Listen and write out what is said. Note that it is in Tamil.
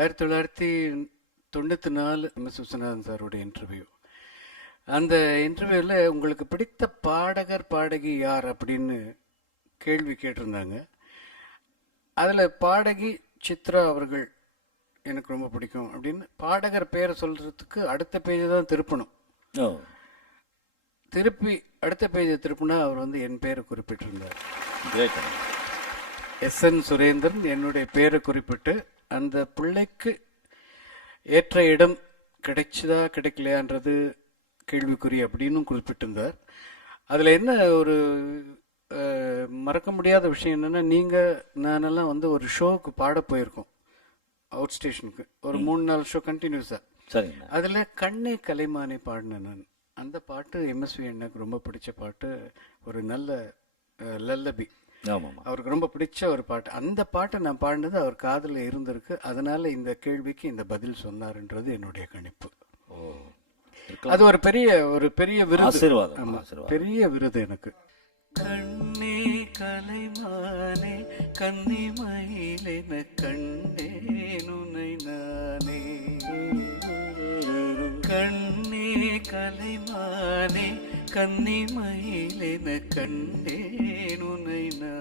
ஆயிரத்தி தொள்ளாயிரத்தி தொண்ணூற்றி நாலு எம் எஸ் விஸ்வநாதன் சாரோட இன்டர்வியூ அந்த இன்டர்வியூவில் உங்களுக்கு பிடித்த பாடகர் பாடகி யார் அப்படின்னு கேள்வி கேட்டிருந்தாங்க. அதில் பாடகி சித்ரா அவர்கள் எனக்கு ரொம்ப பிடிக்கும் அப்படின்னு பாடகர் பேரை சொல்கிறதுக்கு அடுத்த பேஜை தான் திருப்பணும். திருப்பி அடுத்த பேஜை திருப்பினா அவர் வந்து என் பேரை குறிப்பிட்டிருந்தார். எஸ் என் சுரேந்திரன் என்னுடைய பேரை குறிப்பிட்டு அந்த பிள்ளைக்கு ஏற்ற இடம் கிடைச்சதா கிடைக்கலையான்றது கேள்விக்குறி அப்படின்னு குறிப்பிட்டிருந்தார். அதில் என்ன ஒரு மறக்க முடியாத விஷயம் என்னன்னா நீங்கள் நானெல்லாம் வந்து ஒரு ஷோவுக்கு பாட போயிருக்கோம். அவுட் ஸ்டேஷனுக்கு. ஒரு மூணு நாலு ஷோ கண்டினியூஸாக சரிங்கண்ணா அதில் கண்ணே கலைமானே பாடினேன் நான். அந்த பாட்டு எம்எஸ்வி எனக்கு ரொம்ப பிடிச்ச பாட்டு. ஒரு நல்ல லல்லபி. அவருக்கு ரொம்ப பிடிச்ச ஒரு பாட்டு. அந்த பாட்டை நான் பாடினது அவர் காதில் இருந்திருக்கு. அதனால இந்த கேள்விக்கு இந்த பதில் சொன்னாருன்றது என்னுடைய கணிப்பு. அது ஒரு பெரிய ஒரு பெரிய விருது. பெரிய விருது எனக்கு. கண்ணே கலைமானே கன்னிமயிலென கண்டேன் உன்னை நானே. கண்ணே கலைமானே கன்னிமயிலென கண்டேன் உன்னை நான்.